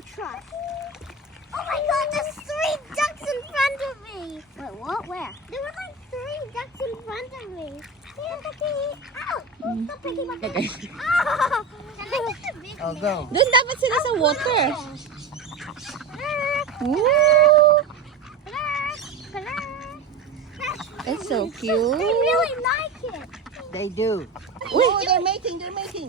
will try. Oh my god, there's 3 ducks in front of me. Wait, what? Where? There were like 3 ducks in front of me. Here, Becky. Ow! Stop picking my Okay. Ow! Can I get the big Oh, go. Doon dapat sila sa water. Woo! It's so They cute. really like it. They do. Oh, they're mating. They're mating.